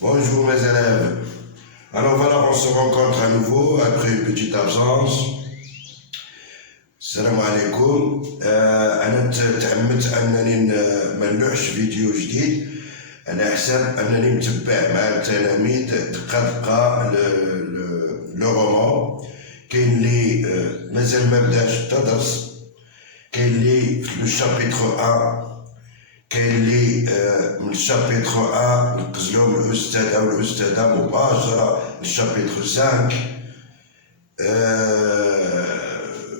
Bonjour mes élèves. Alors voilà, on se rencontre à nouveau après une petite absence. السلام عليكم. أنا تعمدت أنني ما نلوحش فيديو جديد على حساب أنني متبع مع التلاميذ دقة دقة لو رومان. كاين اللي مازال ما بداش تدرس، كاين اللي في لو شابيتر 1، كاين اللي من الشابيتر 1 نقزلهم الأستاذ أو الأستاذة مباشرة للشابيتر 5.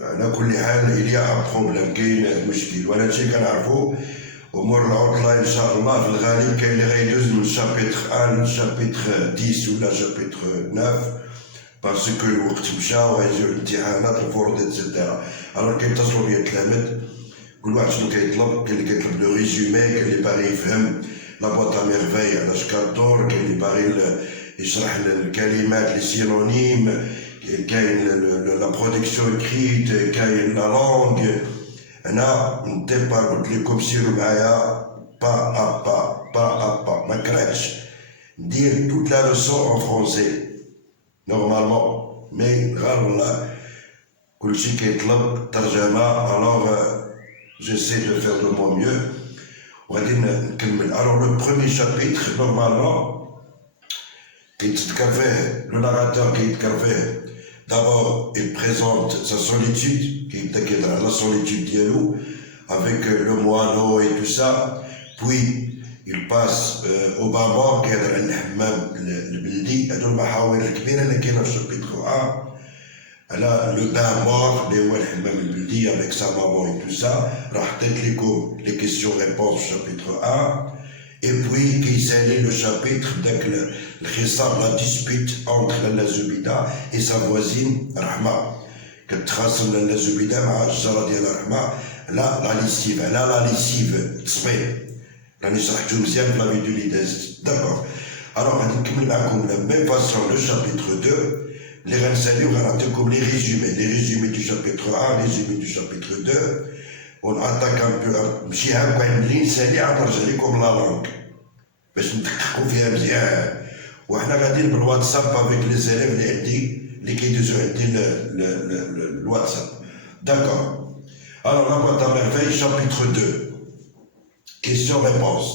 على كل حال إليا بروبليم، كاين مشكل، ولا هادشي كنعرفو. أمور العطلة إن شاء الله في الغالب كاين اللي غيدوز من الشابيتر 1 للشابيتر 10 ولا شابيتر 9 باسكو الوقت مشى ويجيو الامتحانات الفروض إتسيتيرا. ألور كيتصلوا بيا التلاميذ كل واحد شنو كيطلب، كاين اللي كيطلب لو ريزومي، كاين اللي باغي يفهم لا بواط ا ميرفاي علاش كدور، كاين اللي باغي يشرح الكلمات لي سينونيم، كاين لا برودكسيون اكريت، كاين لا لونغ. انا من ديبار قلت لكم سيروا معايا با ا با ما كرهتش ندير توت لا لوسون ان فرونسي نورمالمون، مي غير والله كلشي كيطلب ترجمه. الوغ j'essaie de faire de mon mieux. وغادي نكمل. Alors le premier chapitre normalement كيتذكر فيه لو ناراتور، كيتذكر فيه d'abord il présente sa solitude، كيبدا كيهضر على la solitude ديالو avec le moineau et tout ça. puis il passe au bas mort كيهضر على الحمام البلدي. هادو المحاور الكبيره اللي كاينه في شابيتر 1 على لو بان مور اللي هو الحمام البلدي avec sa maman et tout ça. راح حطيت لكم لي كيسيون ريبونس في شابيتر 1. et puis كيسالي لو شابيتر بداك الخصام لا ديسبيت entre لالا زبيده et sa voisine رحمه. كتخاصم لالا زبيده مع الجاره ديال رحمه لا ليسيف، على لا ليسيف تصبيح. راني شرحتو مزيان في لا فيديو اللي دازت. داكور. الوغ غادي نكمل معكم لا ميم فاسون لو شابيتر 2 اللي غنساليو. غنعطيكم لي ريزومي دو شابيتر 1، ريزومي دو شابيتر 2، ونعطاك ان بو ماشي هكا ملي نسالي عاد نرجع لكم لا لونغ باش ندققوا فيها مزيان. وحنا غاديين بالواتساب افيك لي زيليف اللي عندي اللي كيدوزو عندي الواتساب. داكور. الوغ لا بواط ا ميرفاي شابيتر 2 كيسيون ريبونس.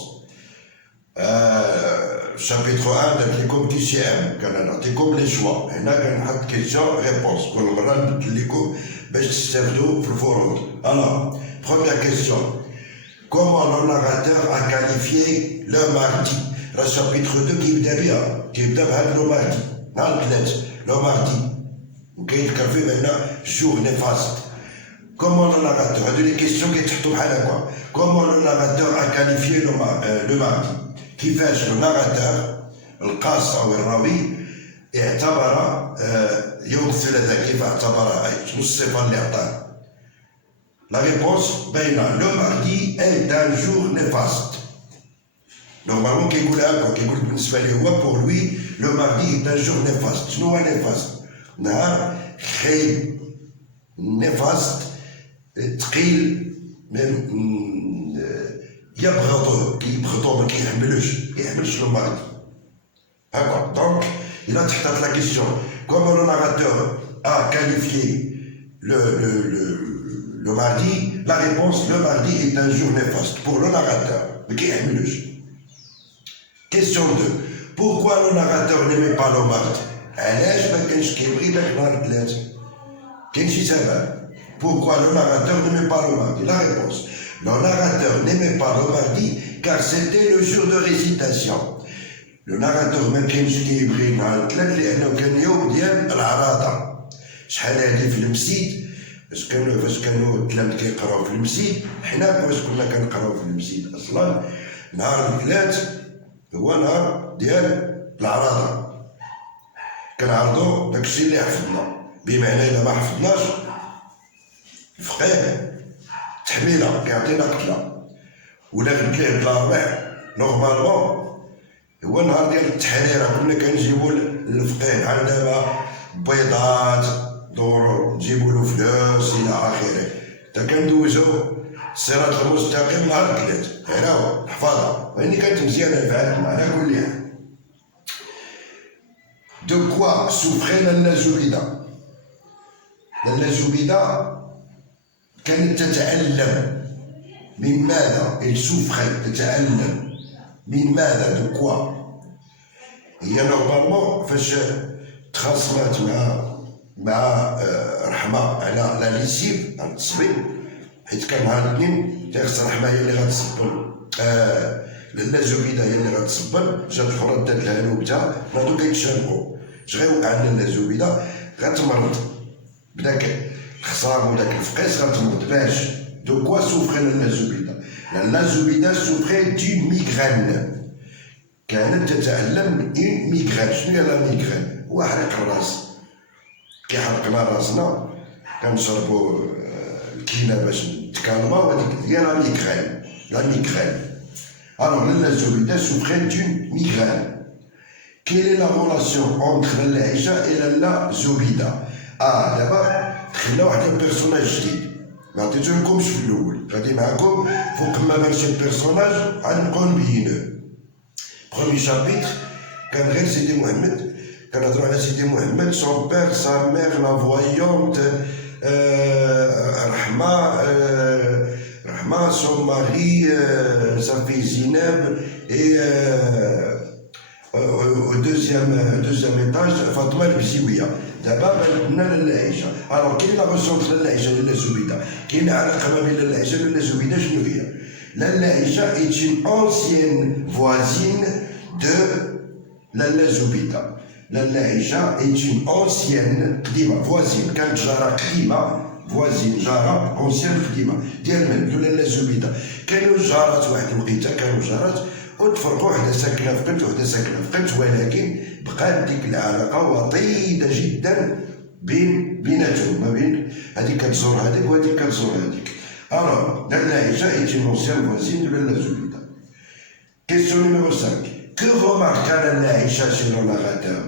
شابيتر 1 درت لكم كيسي ام، كنعطيكم لي شوا. هنا كنحط كيسيون ريبونس كل مره نبدل لكم باش تستافدوا في الفروض. الوغ première question: comment le narrateur a qualifié le mardi? Le chapitre 2 كيبدا بهاد لو ماردي، نهار الثلاث لو ماردي، وكيذكر فيه بان jour néfaste. comment le narrateur، هادو لي كيسيون كيتحطوا بحال هكا. comment le narrateur a qualifié le mardi؟ كيفاش لو ناراتور القاص او الراوي اعتبر يوم الثلاثاء، كيف اعتبره، شنو الصفه اللي عطاه؟ لا ريبونس باينه، لو ماردي est un jour néfaste. نورمالمون كيقول هكا، كيقول بالنسبه ليه هو بور لوي لو ماردي est un jour néfaste. شنو هو نيفاست؟ نهار خايب، نيفاست ثقيل، يبغضه، كيبغضو ما كيحملش لو ماردي هكا. دونك إلا تحطات لا كيسيون كومون لو ناراتور a qualifié le mardi, la réponse le mardi est un jour néfaste pour le narrateur ما كيحملوش. Question 2: pourquoi le narrateur n'aimait pas le mardi؟ علاش ما كانش كيبغي داك نهار الثلاث؟ كاين شي سبب. pourquoi le narrateur n'aimait pas le mardi؟ La réponse: le narrateur n'aimait pas le mardi car c'était le jour de récitation. لو ناراتور ما كانش كيبغي نهار الثلاث لانه كان يوم ديال العراضه. شحال هادي في المسجد فاش كانوا التلاميذ كيقراو في المسجد، حنا فاش كنا كنقراو في المسجد اصلا نهار الثلاث هو نهار ديال العراضه، كنعرضوا داكشي اللي حفظنا. بمعنى الا ما حفظناش الفقيه تحميله كيعطينا قتله، ولا غنكليه بالاربع نورمالمون هو نهار ديال التحرير. كنا كنجيبو للفقيه بحال دابا بيضات، دور نجيبو له فلوس الى اخره، حتى كندوزو الصراط المستقيم نهار الثلاث. هنا هو الحفاظه، واني كانت مزيانه الفعل على كل حال. De quoi souffrait Lalla Zoubida? Lalla Zoubida كانت تتألم. من ماذا؟ Elle souffrait, تتألم. من ماذا؟ De quoi؟ هي نورمالمون فاش تخاصمات مع رحمة على لا ليسيف على التصبيب، حيت كان نهار الاثنين تيخص رحمة هي اللي غتصبل، لالا زبيدة هي اللي غتصبل، جات اخرى دات لها نوبتها، هادو كيتشابقو، اش غيوقع لالا زبيدة؟ غتمرض بداك الخصام وداك الفقيس، غتمرض. باش دو كوا سوفخي لالا زبيدة؟ لالا زبيدة سوفخي دون ميغران، كانت تتألم من اون ميغران. شنو هي لا ميغران؟ هو حريق الراس، كيحرقنا راسنا كنشربو الكينه باش نتكالماو، هذيك هي لا ميغران. لا ميغران. الوغ لالا زبيدة سوفخي دون ميغران. Quelle est la relation entre لالا عيشة et لالا زبيدة؟ دابا دخلنا واحد البيرسوناج جديد، ما عطيتولكمش في الاول، غادي معاكم فوق ما بانش البيرسوناج غنبقاو نبينوه. برومي شابيتر كان غير سيدي محمد، كنهضرو على سيدي محمد، سون بير سا مير لا فوايونت، رحمة سون ماري sa fille Zineb, et au deuxième étage Fatma البسيوية. دابا بان لنا لالا عيشة. الوغ كاين لا ريسونس لالا عيشة لالا زبيدة، كاين علاقة ما بين لالا عيشة ولالا زبيدة. شنو هي؟ لالا عيشة est une ancienne voisine de لالا زبيدة. لالا عيشة est une ancienne قديمة، voisine، كانت جارة قديمة، فوازين جارة اونسيان قديمة ديال من لالا زبيدة. كانوا جارات واحد الوقيته، كانوا جارات وتفرقوا، وحده ساكنه في قنت وحده ساكنه في قنت، ولكن بقات ديك العلاقه وطيده جدا بيناتهم، ما بين هذيك كتزور هذيك وهذيك كتزور هذيك. الوغ لالا عيشة ايت اون اونسيان فوازين دو لالا زبيدة. كيسيون نيميرو 5. كو روماركا لالا عيشة سي لو ناراتور؟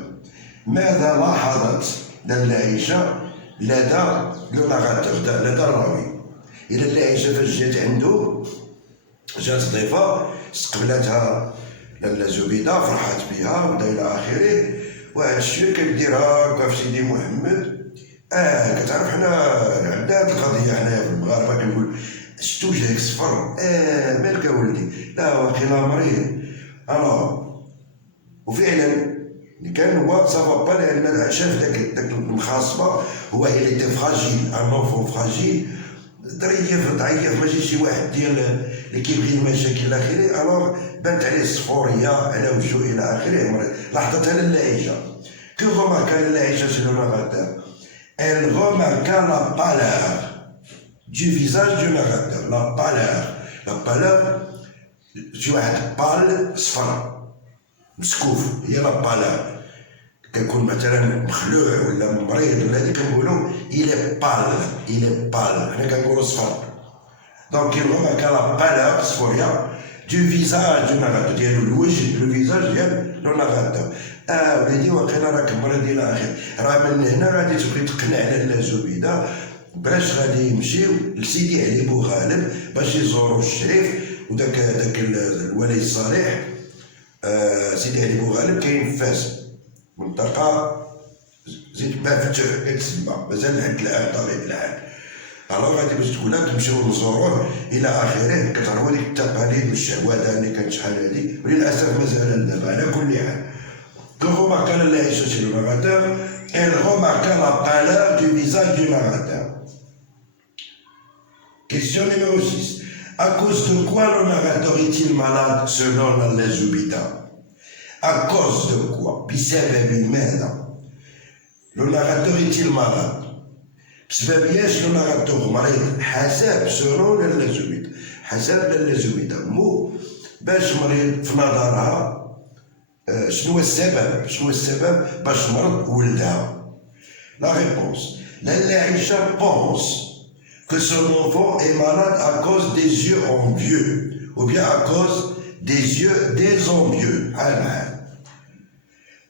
ماذا لاحظت لالا عيشة لدى لو ناراتور، لدى الراوي؟ إلا لالا عيشة فاش جات عنده، جات ضيفة، استقبلتها لالا زبيدة، فرحات بها ودا إلى آخره، وهاد الشيء كيديرها هكا في سيدي محمد. كتعرف حنا عندنا هاد القضية حنايا في المغاربة، كنقول شتو جايك صفر، مالك أولدي؟ لا واقيلا مريض. الوغ وفعلا اللي كان هو سافا با، لأن شاف داك المخاصمة، هو إلي تي فراجيل، ان اونفون فراجيل، ظريف ضعيف، ماشي شي واحد ديال اللي كيبغي المشاكل الى اخره. الوغ بانت عليه الصفوريه على وجهه الى اخره. لاحظتها لالا عيشة. كو روماركا لالا عيشة سي لو ناراتور؟ elle remarqua la pâleur du visage du narrateur. La pâleur شي واحد بال صفر مسكوف، هي لا بالور. كيكون مثلا مخلوع ولا مريض ولا هذيك كنقولوا إلي بال، حنا كنقولوا صفر. دونك il remarqua la pâleur صفورية du visage du narrateur، ديالو الوجه، لو فيزاج ديال لو ناراتور. وليدي واقيلا راك مريض الى اخره. راه من هنا غادي تبغي تقنع لالا زبيدة باش غادي يمشيو لسيدي علي بوغالب باش يزوروا الشريف وداك الولي الصالح. سيدي علي بوغالب كاين في فاس، منطقة زيد ما فتح كتسمى، مازال لحد الآن طبيعة الحال. الوغ غادي باش تقولها تمشيو نزوروه إلى آخره. كتعرفوا هاديك التقاليد والشهوات اللي كانت شحال هادي، وللأسف مازال دابا. على كل حال que remarqua لالا عيشة chez le narrateur, elle remarqua la pâleur du visage du narrateur. Question numéro 6. À cause de quoi le narrateur est-il malade selon لالا زبيدة? À cause de quoi? بسبب ماذا؟ Le narrateur est-il malade؟ بسبب ايش لو ناراتور مريض؟ حسب selon لالا زبيدة، حسب لالا زبيدة. مو باش مريض في نظرها. شنو السبب باش مرض ولدها؟ لا ريبونس. لالا عيشة pense que son enfant est malade à cause des yeux envieux ou bien à cause des yeux des envieux.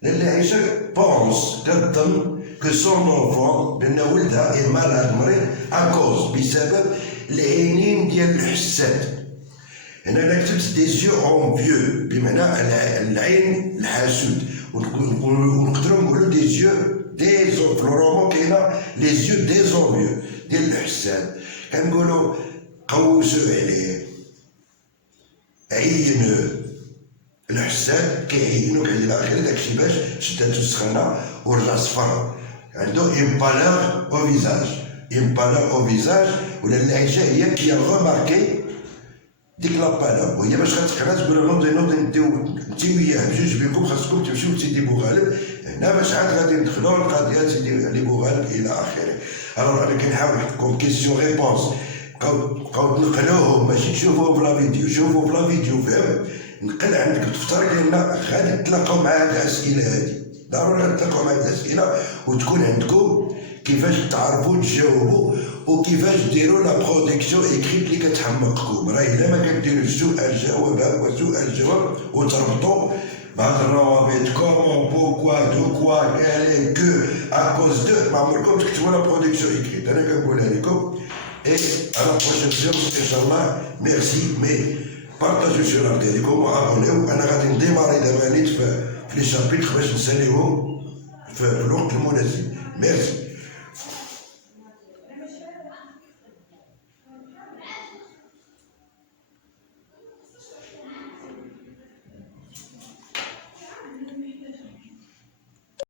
لالا عيشة pense كتظن que son enfant بأن ولدها est malade مريض à cause بسبب العينين ديال الحساد. هنا كتبت دي زيو اونفيو بمعنى العين الحاسود، ونقدروا نقولوا دي زيو في الرومون كاينه لي زيو ديزونفيو ديال الحساد، كنقولوا قوسوا عليه، عينوه. الحساد كيعينوك على الاخر، داكشي باش شداتو السخانه ورجع صفر، عنده اون بالور او فيزاج، اون بالور او فيزاج، ولا اللهجه هي كي غوماركي ديك لا بالور، وهي باش غتقرا تقول لهم نوض نديو انت وياه بجوج بينكم خاصكم تمشيو لسيدي بوغالب، هنا باش عاد غادي ندخلوا القضيه سيدي علي بوغالب الى اخره. الوغ انا كنحاول نحطكم كيسيون ريبونس، بقاو تنقلوهم ماشي تشوفوهم في لا فيديو، شوفوا في لا فيديو فهم، نقل عندك الدفتر لان غادي تلاقاو مع هاد الاسئله هادي، ضروري غادي تلاقاو مع هاد الاسئله وتكون عندكم كيفاش تعرفوا تجاوبوا وكيفاش ديروا لا برودكسيون اكريت اللي كتحمقكم. راه الا ما كديروش السؤال جواب هو سؤال جواب وتربطوا بهاد الروابط كومون بوكوا دو كوا كالي كو اكوز دو، ما عمركم تكتبوا لا برودكسيون اكريت. انا كنقولها لكم اي على بروشين سيونس ان شاء الله. ميرسي مي بارطاجيو سور لا ديالكم وابونيو. انا غادي نديماري دابا نيت في لي شابيتر باش نساليهم في الوقت المناسب. ميرسي.